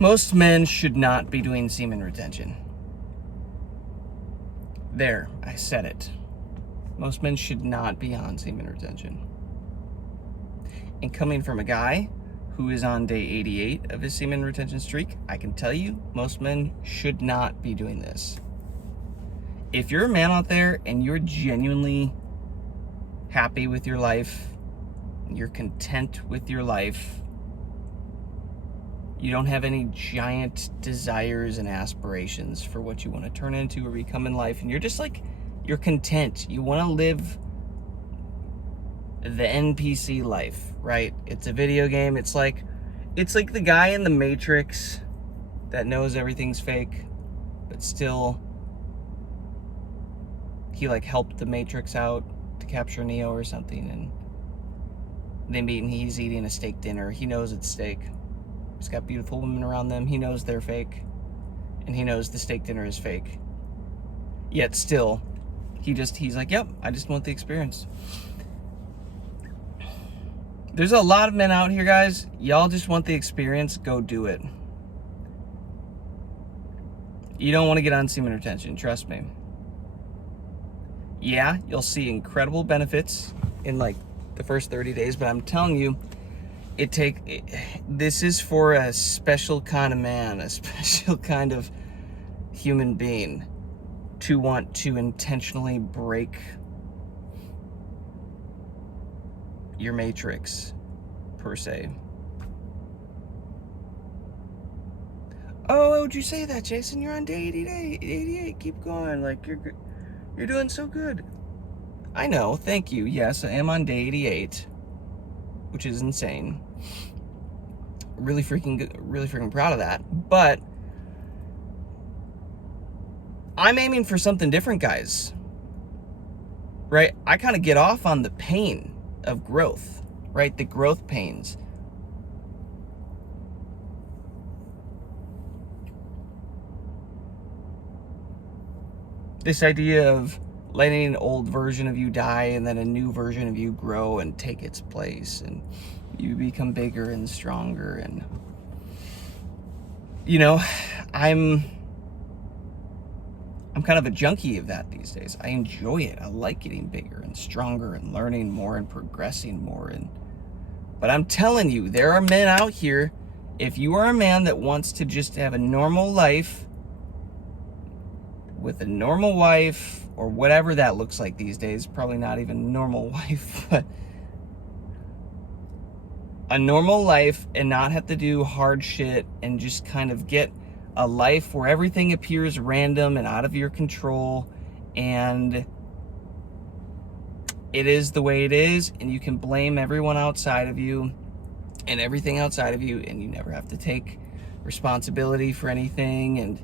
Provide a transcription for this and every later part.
Most men should not be doing semen retention. There, I said it. Most men should not be on semen retention. And coming from a guy who is on day 88 of his semen retention streak, I can tell you, most men should not be doing this. If you're a man out there and you're genuinely happy with your life, you're content with your life, you don't have any giant desires and aspirations for what you want to turn into or become in life, and you're just like, you're content. You want to live the NPC life, right? It's a video game. It's like the guy in the Matrix that knows everything's fake, but still he like helped the Matrix out to capture Neo or something, and they meet and he's eating a steak dinner. He knows it's steak. He's got beautiful women around them. He knows they're fake, and he knows the steak dinner is fake. Yet still, he's like, yep, I just want the experience. There's a lot of men out here, guys. Y'all just want the experience. Go do it. You don't want to get on semen retention, trust me. Yeah, you'll see incredible benefits in like the first 30 days, but I'm telling you, this is for a special kind of man, a special kind of human being to want to intentionally break your matrix, per se. Oh, why would you say that, Jason? You're on day 88. Keep going. Like, you're doing so good. I know, thank you. Yes, I am on day 88, which is insane. Really freaking proud of that. But I'm aiming for something different, guys. Right? I kind of get off on the pain of growth, right? The growth pains. This idea of letting an old version of you die and then a new version of you grow and take its place, and you become bigger and stronger. And you know, I'm kind of a junkie of that these days. I enjoy it. I like getting bigger and stronger and learning more and progressing more. But I'm telling you, there are men out here, if you are a man that wants to just have a normal life with a normal wife, or whatever that looks like these days, probably not even a normal wife, but a normal life, and not have to do hard shit, and just kind of get a life where everything appears random and out of your control, and it is the way it is, and you can blame everyone outside of you and everything outside of you, and you never have to take responsibility for anything, and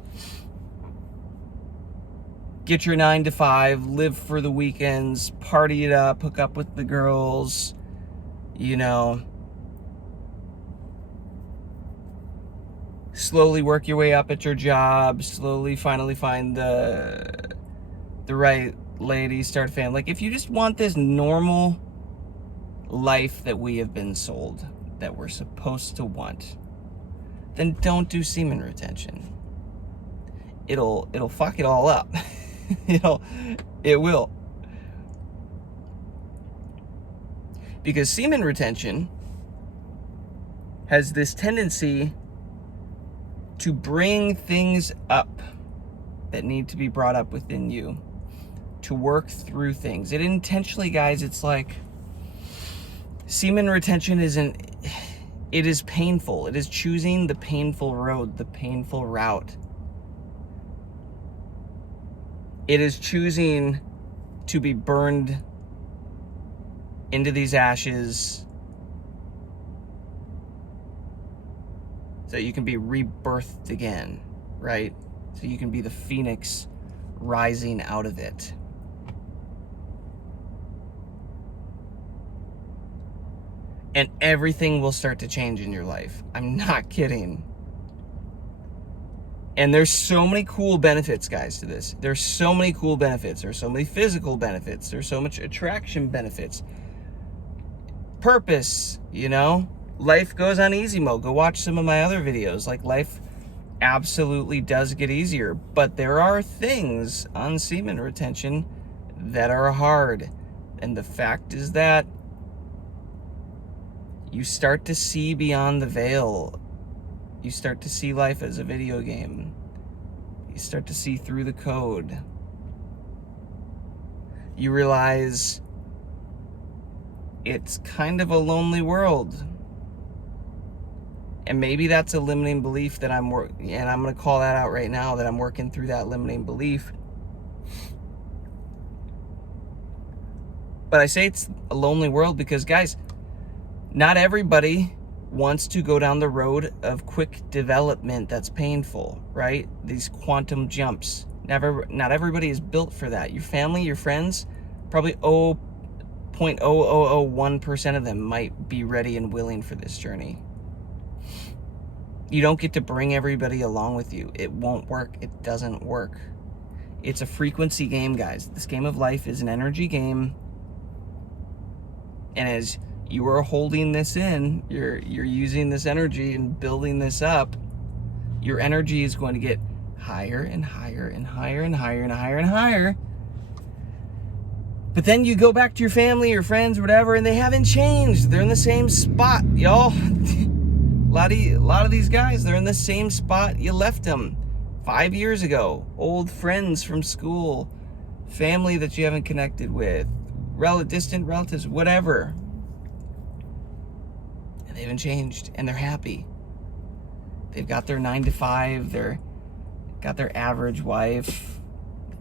get your 9 to 5, live for the weekends, party it up, hook up with the girls, you know, slowly work your way up at your job, slowly finally find the right lady, start a family. Like, if you just want this normal life that we have been sold, that we're supposed to want, then don't do semen retention. It'll fuck it all up. It will. Because semen retention has this tendency to bring things up that need to be brought up within you, to work through things. It intentionally, guys, it's like semen retention it is painful. It is choosing the painful road, the painful route. It is choosing to be burned into these ashes so you can be rebirthed again, right? So you can be the phoenix rising out of it. And everything will start to change in your life. I'm not kidding. And there's so many cool benefits, guys, to this. There's so many cool benefits. There's so many physical benefits. There's so much attraction benefits. Purpose, you know? Life goes on easy mode. Go watch some of my other videos. Like, life absolutely does get easier, but there are things on semen retention that are hard. And the fact is that you start to see beyond the veil. You start to see life as a video game. You start to see through the code. You realize it's kind of a lonely world. And maybe that's a limiting belief that and I'm going to call that out right now, that I'm working through that limiting belief. But I say it's a lonely world because, guys, not everybody wants to go down the road of quick development that's painful, right? These quantum jumps. Not everybody is built for that. Your family, your friends, probably 0.0001% of them might be ready and willing for this journey. You don't get to bring everybody along with you. It won't work. It doesn't work. It's a frequency game, guys. This game of life is an energy game. And as you are holding this in, you're using this energy and building this up, your energy is going to get higher and higher and higher and higher and higher and higher. But then you go back to your family, your friends, whatever, and they haven't changed. They're in the same spot, y'all. A lot of these guys, they're in the same spot you left them 5 years ago. Old friends from school, family that you haven't connected with, distant relatives, whatever. And they haven't changed, and they're happy. They've got their 9 to 5, they're got their average wife,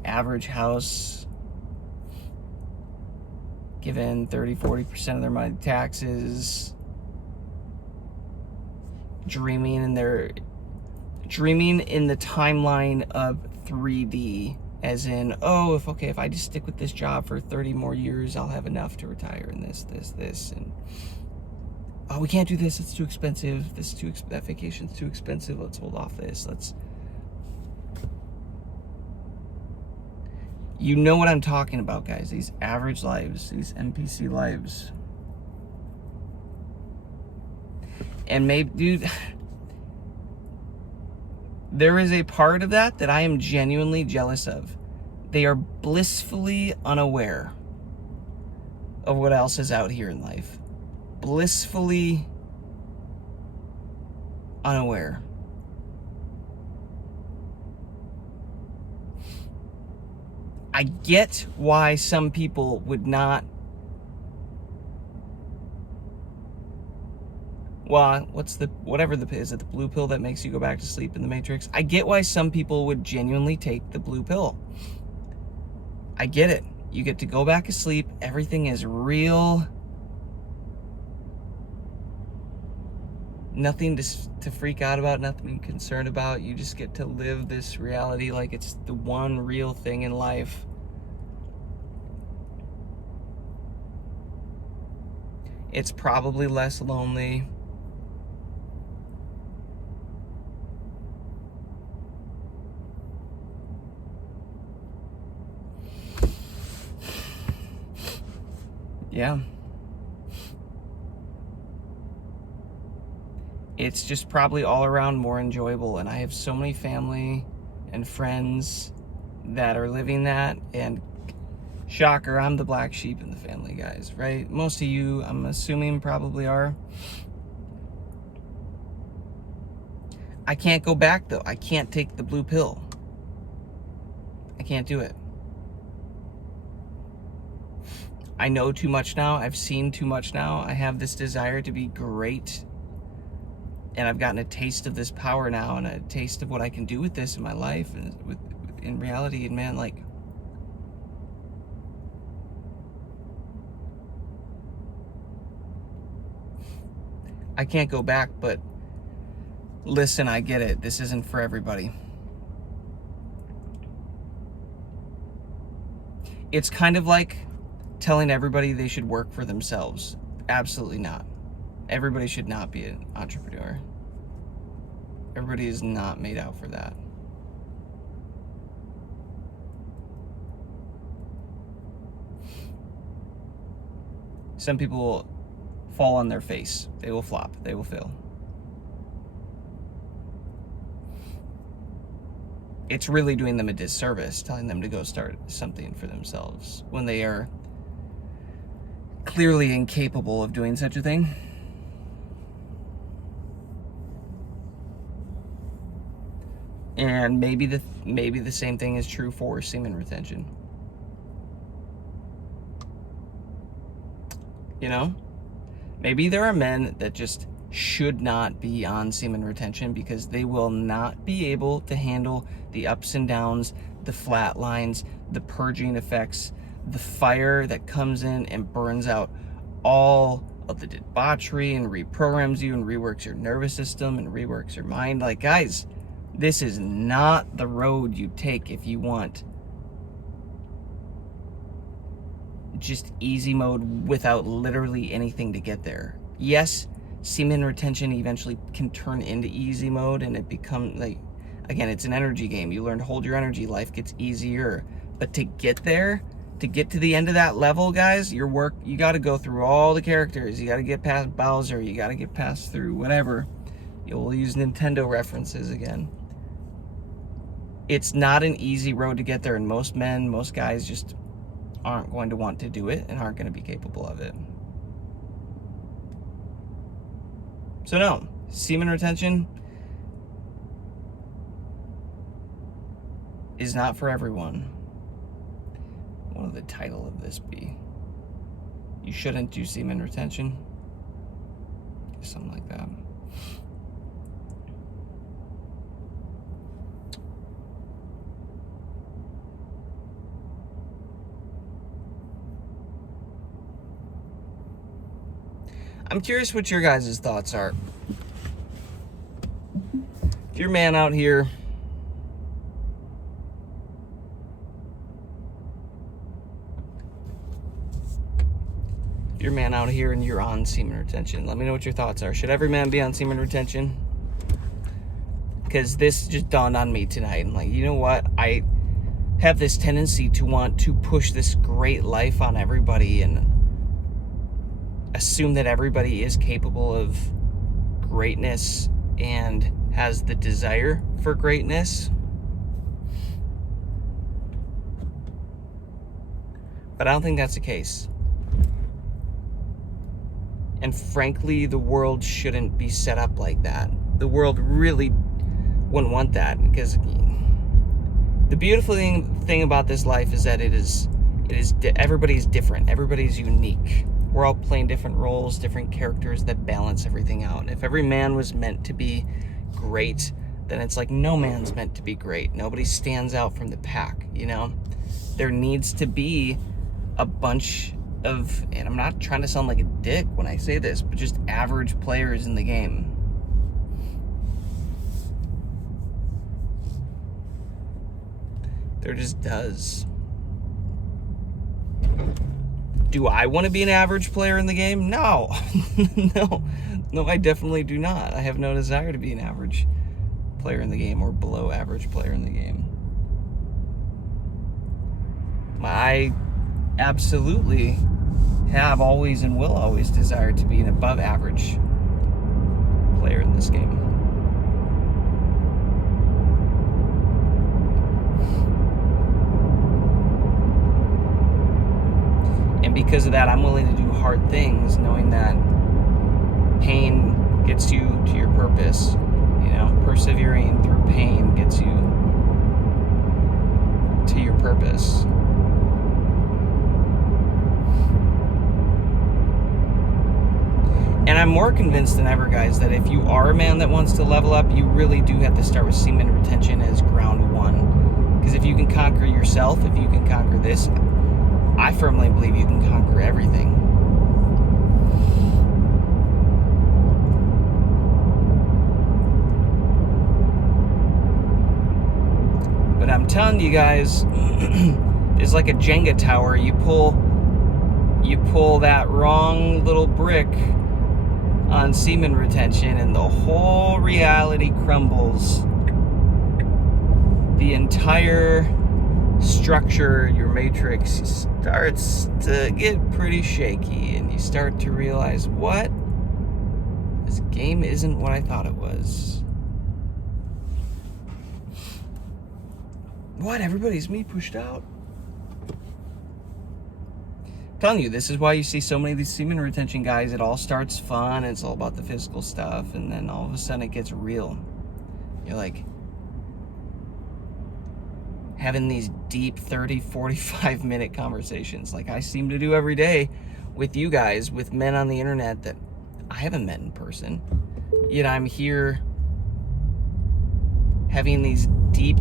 average house, given 30-40% of their money taxes, dreaming in the timeline of 3D, as in, oh, if I just stick with this job for 30 more years, I'll have enough to retire, and this, and oh, we can't do this, it's too expensive, that vacation's too expensive, let's hold off this, you know what I'm talking about, guys, these average lives, these NPC lives. And maybe, dude, there is a part of that I am genuinely jealous of. They are blissfully unaware of what else is out here in life. Blissfully unaware. I get why some people would not. Well, is it the blue pill that makes you go back to sleep in the Matrix? I get why some people would genuinely take the blue pill. I get it. You get to go back to sleep. Everything is real. Nothing to freak out about, nothing to be concerned about. You just get to live this reality like it's the one real thing in life. It's probably less lonely. Yeah. It's just probably all around more enjoyable. And I have so many family and friends that are living that. And shocker, I'm the black sheep in the family, guys, right? Most of you, I'm assuming, probably are. I can't go back, though. I can't take the blue pill. I can't do it. I know too much now. I've seen too much now. I have this desire to be great. And I've gotten a taste of this power now and a taste of what I can do with this in my life and in reality. And man, like, I can't go back, but listen, I get it. This isn't for everybody. It's kind of like telling everybody they should work for themselves. Absolutely not. Everybody should not be an entrepreneur. Everybody is not made out for that. Some people will fall on their face. They will flop. They will fail. it's really doing them a disservice telling them to go start something for themselves when they are clearly incapable of doing such a thing. And maybe the same thing is true for semen retention. You know? Maybe there are men that just should not be on semen retention because they will not be able to handle the ups and downs, the flat lines, the purging effects, the fire that comes in and burns out all of the debauchery and reprograms you and reworks your nervous system and reworks your mind. Like, guys, this is not the road you take if you want just easy mode without literally anything to get there. Yes, semen retention eventually can turn into easy mode and it becomes like, again, it's an energy game. You learn to hold your energy, life gets easier. But to get there, to get to the end of that level, guys, you got to go through all the characters. You got to get past Bowser. You got to get past through whatever. You'll use Nintendo references again. It's not an easy road to get there, and most men, most guys just aren't going to want to do it and aren't going to be capable of it. So no, semen retention is not for everyone. What would the title of this be? You shouldn't do semen retention? Something like that. I'm curious what your guys' thoughts are. If you're a man out here, and you're on semen retention, let me know what your thoughts are. Should every man be on semen retention? Because this just dawned on me tonight. And like, you know what? I have this tendency to want to push this great life on everybody and assume that everybody is capable of greatness and has the desire for greatness. But I don't think that's the case. And frankly, the world shouldn't be set up like that. The world really wouldn't want that, because the beautiful thing about this life is that everybody's different. Everybody's unique. We're all playing different roles, different characters that balance everything out. If every man was meant to be great, then it's like no man's meant to be great. Nobody stands out from the pack, you know? There needs to be a bunch of, and I'm not trying to sound like a dick when I say this, but just average players in the game. There just does. Do I want to be an average player in the game? No. No, I definitely do not. I have no desire to be an average player in the game or below average player in the game. I absolutely have always and will always desire to be an above average player in this game. And because of that, I'm willing to do hard things, knowing that pain gets you to your purpose. You know, persevering through pain gets you to your purpose. And I'm more convinced than ever, guys, that if you are a man that wants to level up, you really do have to start with semen retention as ground one. Because if you can conquer yourself, if you can conquer this, I firmly believe you can conquer everything. But I'm telling you guys, it's like a Jenga tower. You pull that wrong little brick on semen retention and the whole reality crumbles. The entire structure, your matrix, starts to get pretty shaky, and you start to realize, what? This game isn't what I thought it was. what? Everybody's me pushed out. I'm telling you, this is why you see so many of these semen retention guys. It all starts fun. It's all about the physical stuff. And then all of a sudden it gets real. You're like having these deep 30, 45-minute conversations like I seem to do every day with you guys, with men on the internet that I haven't met in person. Yet I'm here having these deep,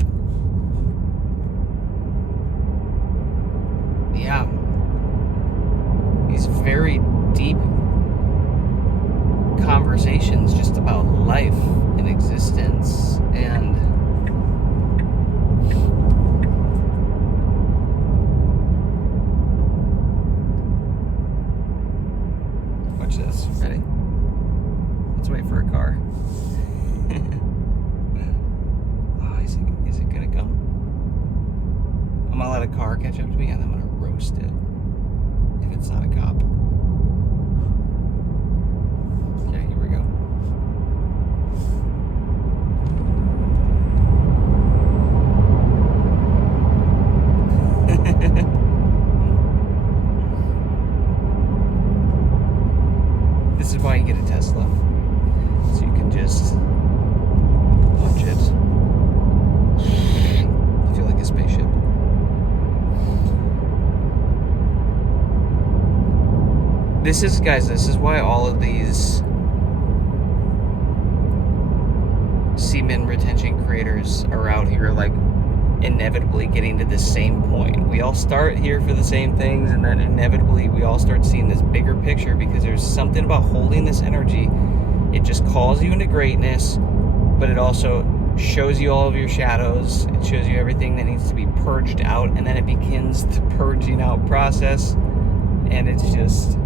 these very deep conversations just about life and existence. And watch this. Ready? Let's wait for a car. Oh, is it gonna come? I'm gonna let a car catch up to me and I'm gonna roast it. If it's not a cop. Okay, here we go. This is why you get a Tesla. So you can just watch it. I feel like a spaceship. This is why all of these semen retention creators are out here like inevitably getting to the same point. We all start here for the same things, and then inevitably we all start seeing this bigger picture because there's something about holding this energy. It just calls you into greatness, but it also shows you all of your shadows. It shows you everything that needs to be purged out, and then it begins the purging out process. And it's just,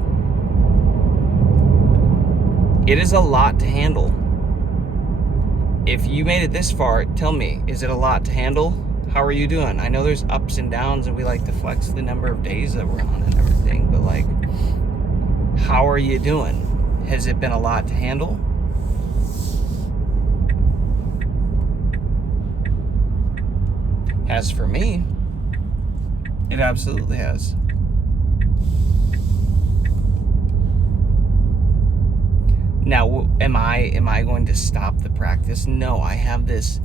it is a lot to handle. If you made it this far, tell me, is it a lot to handle? How are you doing? I know there's ups and downs, and we like to flex the number of days that we're on and everything, but like, how are you doing? Has it been a lot to handle? As for me, it absolutely has. Now, am I going to stop the practice? No, I have this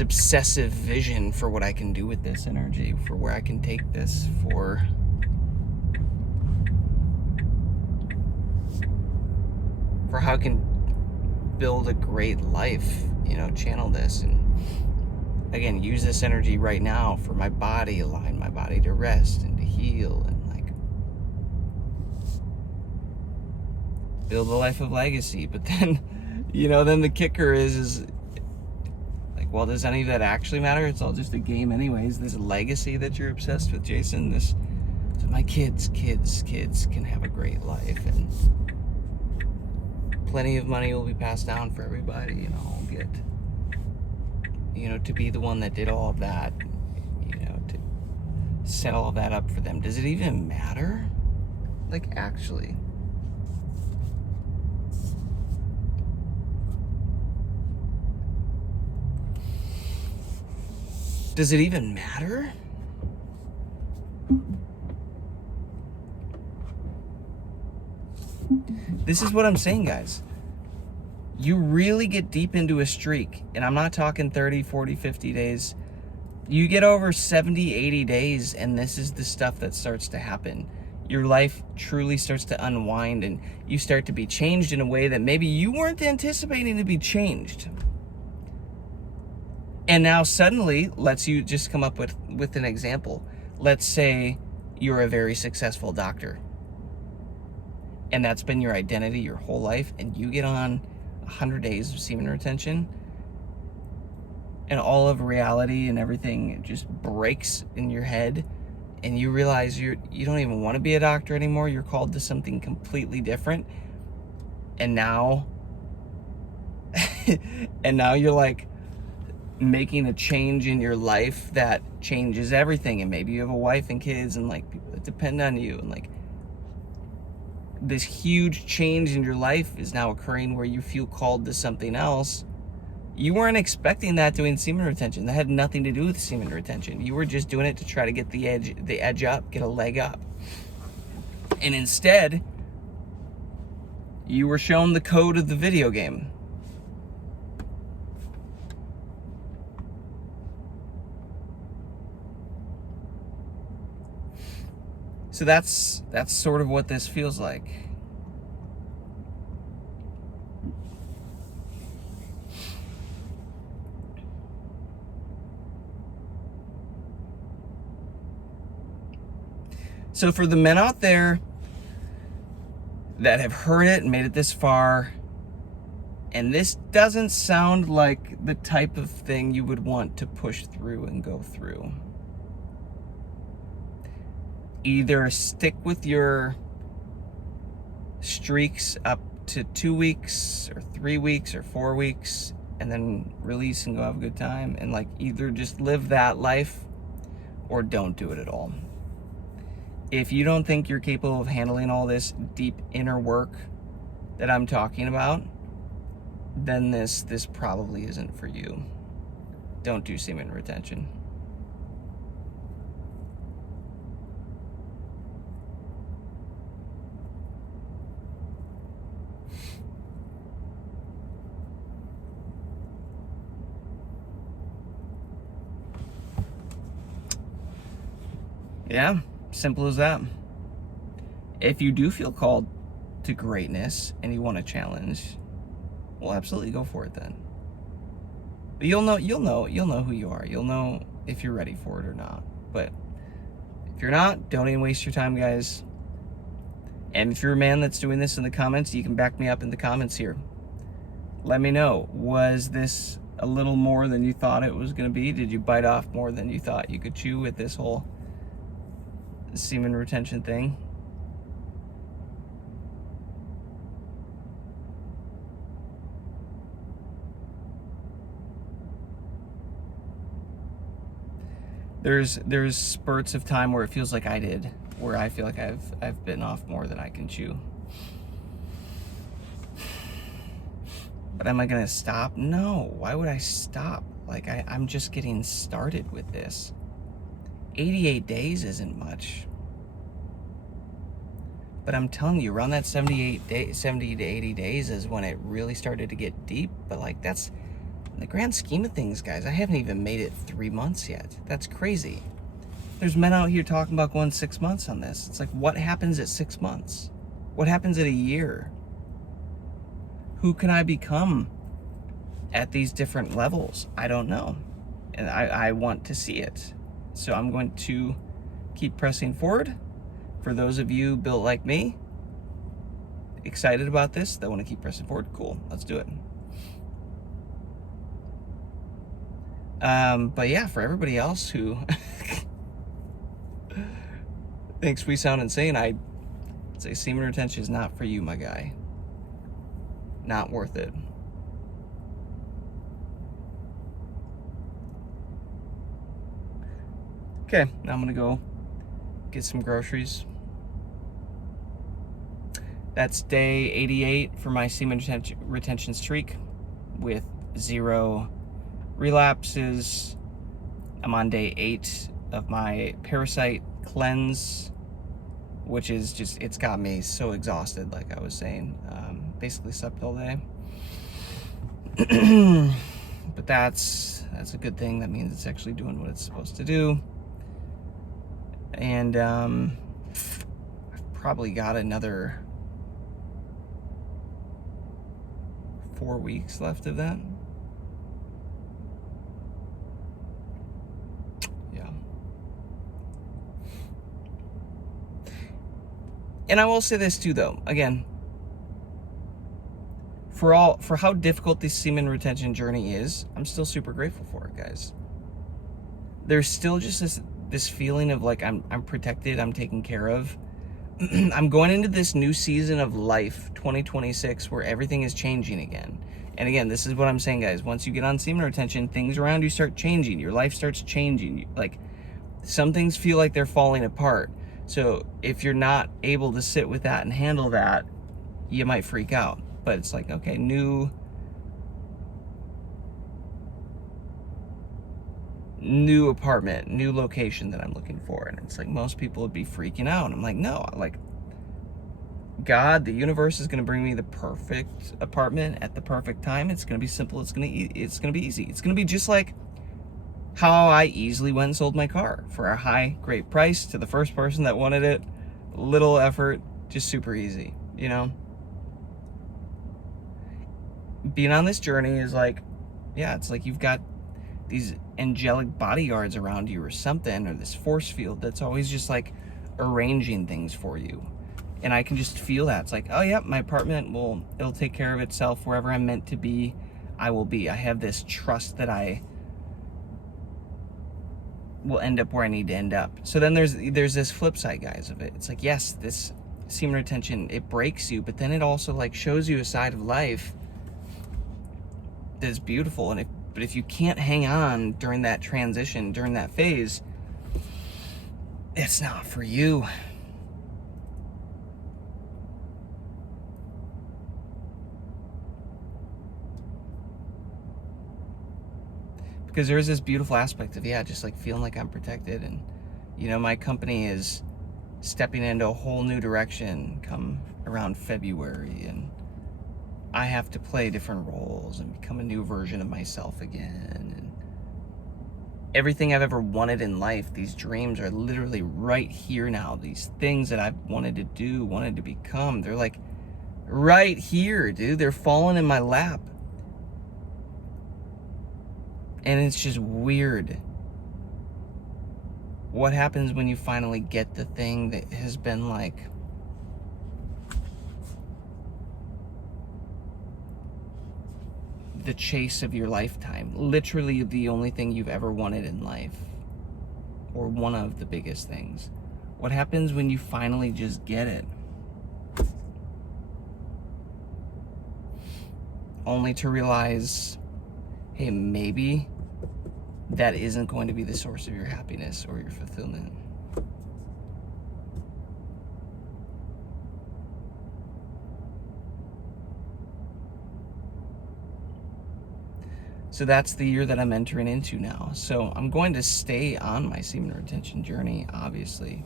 obsessive vision for what I can do with this energy, for where I can take this, for how I can build a great life, channel this and again use this energy right now for my body, align my body to rest and to heal and build a life of legacy. But then, then the kicker is like, well, does any of that actually matter? It's all just a game anyways. This legacy that you're obsessed with, Jason, so my kids can have a great life, and plenty of money will be passed down for everybody, I'll get, to be the one that did all of that, to set all of that up for them. Does it even matter? Like, actually? Does it even matter? This is what I'm saying, guys. You really get deep into a streak, and I'm not talking 30, 40, 50 days. You get over 70, 80 days, and this is the stuff that starts to happen. Your life truly starts to unwind, and you start to be changed in a way that maybe you weren't anticipating to be changed. And now suddenly, let's you just come up with an example. Let's say you're a very successful doctor, and that's been your identity your whole life, and you get on 100 days of semen retention, and all of reality and everything just breaks in your head, and you realize you don't even want to be a doctor anymore. You're called to something completely different, and now you're like making a change in your life that changes everything, and maybe you have a wife and kids and like people that depend on you, and like this huge change in your life is now occurring where you feel called to something else. You weren't expecting that doing semen retention. That had nothing to do with semen retention. You were just doing it to try to get the edge up, get a leg up. And instead, you were shown the code of the video game. So that's sort of what this feels like. So for the men out there that have heard it and made it this far, and this doesn't sound like the type of thing you would want to push through and go through, either stick with your streaks up to 2 weeks or 3 weeks or 4 weeks and then release and go have a good time, and like either just live that life or don't do it at all. If you don't think you're capable of handling all this deep inner work that I'm talking about, then this probably isn't for you. Don't do semen retention. Yeah, simple as that. If you do feel called to greatness and you want a challenge, well, absolutely go for it then. But you'll know who you are. You'll know if you're ready for it or not. But if you're not, don't even waste your time, guys. And if you're a man that's doing this in the comments, you can back me up in the comments here. Let me know, was this a little more than you thought it was going to be? Did you bite off more than you thought you could chew with this whole semen retention thing? There's spurts of time where it feels like I did, where I feel like I've bitten off more than I can chew. But am I gonna stop? No. Why would I stop? Like I'm just getting started with this. 88 days isn't much. But I'm telling you, around that 70 to 80 days is when it really started to get deep. But like that's, in the grand scheme of things, guys, I haven't even made it 3 months yet. That's crazy. There's men out here talking about going 6 months on this. It's like, what happens at 6 months? What happens at a year? Who can I become at these different levels? I don't know. And I want to see it. So I'm going to keep pressing forward. For those of you built like me, excited about this, that want to keep pressing forward, cool, let's do it. But yeah, for everybody else who thinks we sound insane, I'd say semen retention is not for you, my guy. Not worth it. Okay, now I'm gonna go get some groceries. That's day 88 for my semen retention streak with 0 relapses. I'm on day 8 of my parasite cleanse, which is just, it's got me so exhausted, like I was saying. Basically slept all day. But that's a good thing. That means it's actually doing what it's supposed to do. And I've probably got another 4 weeks left of that. Yeah. And I will say this too, though. Again, for how difficult this semen retention journey is, I'm still super grateful for it, guys. There's still just this feeling of like I'm protected, I'm taken care of. I'm going into this new season of life, 2026, where everything is changing again. And again, this is what I'm saying, guys. Once you get on semen retention, things around you start changing. Your life starts changing. Like, some things feel like they're falling apart. So if you're not able to sit with that and handle that, you might freak out. But it's like, okay, new new apartment, new location that I'm looking for. And it's like, most people would be freaking out. I'm like, no, like, God, the universe is going to bring me the perfect apartment at the perfect time. It's going to be simple. It's going to be easy. It's going to be just like how I easily went and sold my car for a high, great price to the first person that wanted it. Little effort, just super easy, you know? Being on this journey is like, yeah, it's like you've got these angelic bodyguards around you or something, or this force field that's always just like arranging things for you. And I can just feel that. It's like, oh yeah, my apartment it'll take care of itself. Wherever I'm meant to be, I will be. I have this trust that I will end up where I need to end up. So then there's this flip side, guys, of it. It's like, yes, this semen retention, it breaks you, but then it also like shows you a side of life that's beautiful. But if you can't hang on during that transition, during that phase, it's not for you. Because there's this beautiful aspect of, yeah, just like feeling like I'm protected. And, you know, my company is stepping into a whole new direction come around February. And I have to play different roles and become a new version of myself again. And everything I've ever wanted in life, these dreams are literally right here now. These things that I've wanted to do, wanted to become, they're like right here, dude. They're falling in my lap. And it's just weird. What happens when you finally get the thing that has been like the chase of your lifetime? Literally the only thing you've ever wanted in life. Or one of the biggest things. What happens when you finally just get it? Only to realize, hey, maybe that isn't going to be the source of your happiness or your fulfillment. So that's the year that I'm entering into now. So I'm going to stay on my semen retention journey, obviously.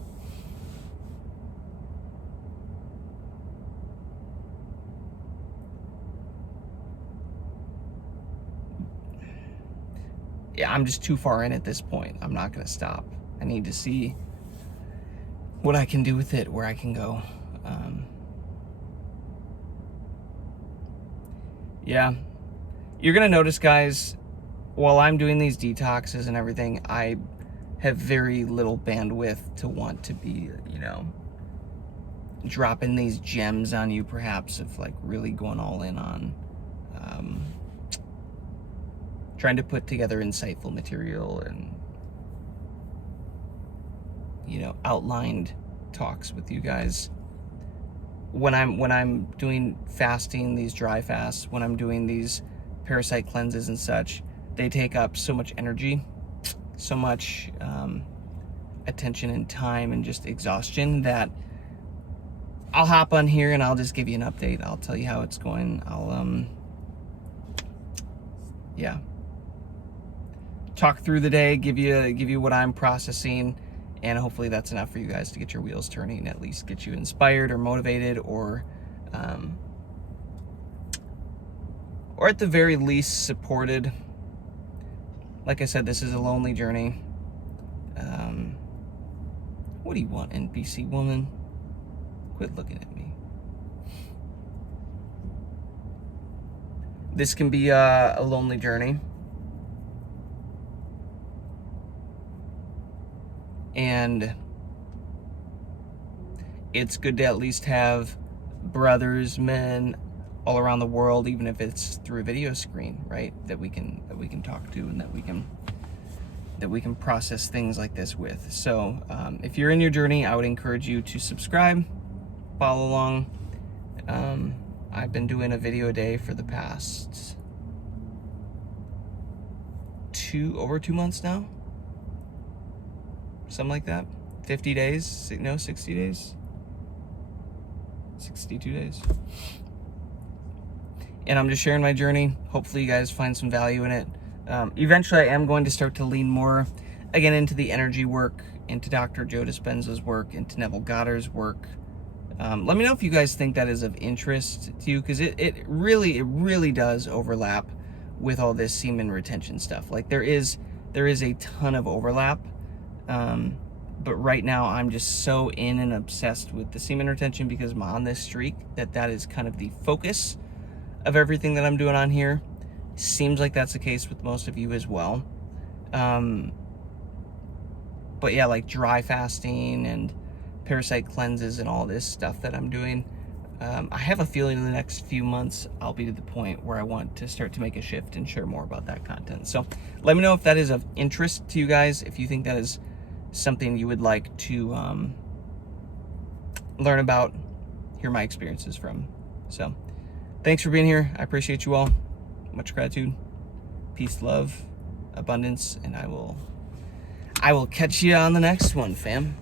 Yeah, I'm just too far in at this point. I'm not going to stop. I need to see what I can do with it, where I can go. Yeah. You're going to notice, guys, while I'm doing these detoxes and everything, I have very little bandwidth to want to be, you know, dropping these gems on you, perhaps, of like really going all in on trying to put together insightful material and, you know, outlined talks with you guys. When I'm doing fasting, these dry fasts, when I'm doing these parasite cleanses and such, they take up so much energy, so much attention and time and just exhaustion that I'll hop on here and I'll just give you an update. I'll tell you how it's going. I'll yeah, talk through the day, give you what I'm processing, and hopefully that's enough for you guys to get your wheels turning, at least get you inspired or motivated, or at the very least supported. Like I said, this is a lonely journey. What do you want, NPC woman? Quit looking at me. This can be a lonely journey. And it's good to at least have brothers, men all around the world, even if it's through a video screen, right? That we can talk to, and that we can process things like this with. So if you're in your journey, I would encourage you to subscribe, follow along. I've been doing a video a day for the past over 2 months now. Something like that. 50 days, no, 60 days. 62 days. And I'm just sharing my journey. Hopefully you guys find some value in it. Eventually, I am going to start to lean more, again, into the energy work, into Dr. Joe Dispenza's work, into Neville Goddard's work. Let me know if you guys think that is of interest to you, because it really does overlap with all this semen retention stuff. Like, there is a ton of overlap. But right now I'm just so in and obsessed with the semen retention because I'm on this streak that is kind of the focus of everything that I'm doing on here. Seems like that's the case with most of you as well. But yeah, like dry fasting and parasite cleanses and all this stuff that I'm doing. I have a feeling in the next few months I'll be to the point where I want to start to make a shift and share more about that content. So let me know if that is of interest to you guys, if you think that is something you would like to learn about, hear my experiences from. So thanks for being here. I appreciate you all. Much gratitude. Peace, love, abundance, and I will catch you on the next one, fam.